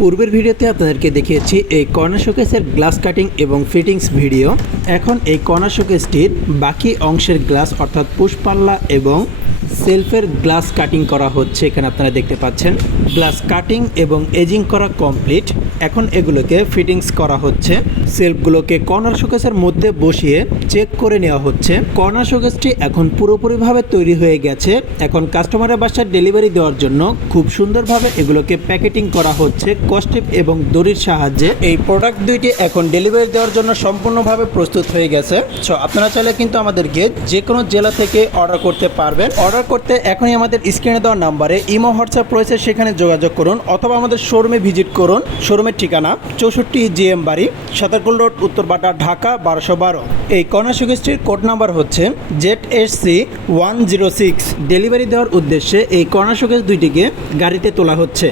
পূর্বের ভিডিওতে আপনাদেরকে দেখিয়েছি এই কর্নার শোকেসের গ্লাস কাটিং এবং ফিটিংস ভিডিও। এখন এই কর্নার শোকেসটির বাকি অংশের গ্লাস অর্থাৎ পুশপাল্লা এবং সেলফের গ্লাস কাটিং করা হচ্ছে। এখানে আপনারা দেখতে পাচ্ছেন গ্লাস কাটিং এবং এজিং করা কমপ্লিট। এখন এগুলোকে ফিটিংস করা হচ্ছে। সেলফগুলোকে কর্নার শোকেসের মধ্যে বসিয়ে চেক করে নেওয়া হচ্ছে। কর্নার শোকেসটি এখন পুরোপুরিভাবে তৈরি হয়ে গেছে। এখন কাস্টমারের বাসায় ডেলিভারি দেওয়ার জন্য খুব সুন্দরভাবে এগুলোকে প্যাকেটিং করা হচ্ছে কস্টেপ এবং দড়ির সাহায্যে। এই প্রোডাক্ট দুইটি এখন ডেলিভারি দেওয়ার জন্য সম্পূর্ণভাবে প্রস্তুত হয়ে গেছে। সো আপনারা চাইলে কিন্তু আমাদেরকে যে কোনো জেলা থেকে অর্ডার করতে পারবেন। অর্ডার করতে এখনই আমাদের স্ক্রিনে দেওয়া নাম্বারে ইমো হোয়াটসঅ্যাপ রয়েছে, সেখানে যোগাযোগ করুন অথবা আমাদের শোরুমে ভিজিট করুন। শোরুমের ঠিকানা 64 GM বাড়ি, সাতারকুল রোড, উত্তরবাটা, ঢাকা 1212। এই কর্নার শোকেসটির কোড নাম্বার হচ্ছে ZSC 106। ডেলিভারি দেওয়ার উদ্দেশ্যে এই কর্নার শোকেস দুইটিকে গাড়িতে তোলা হচ্ছে।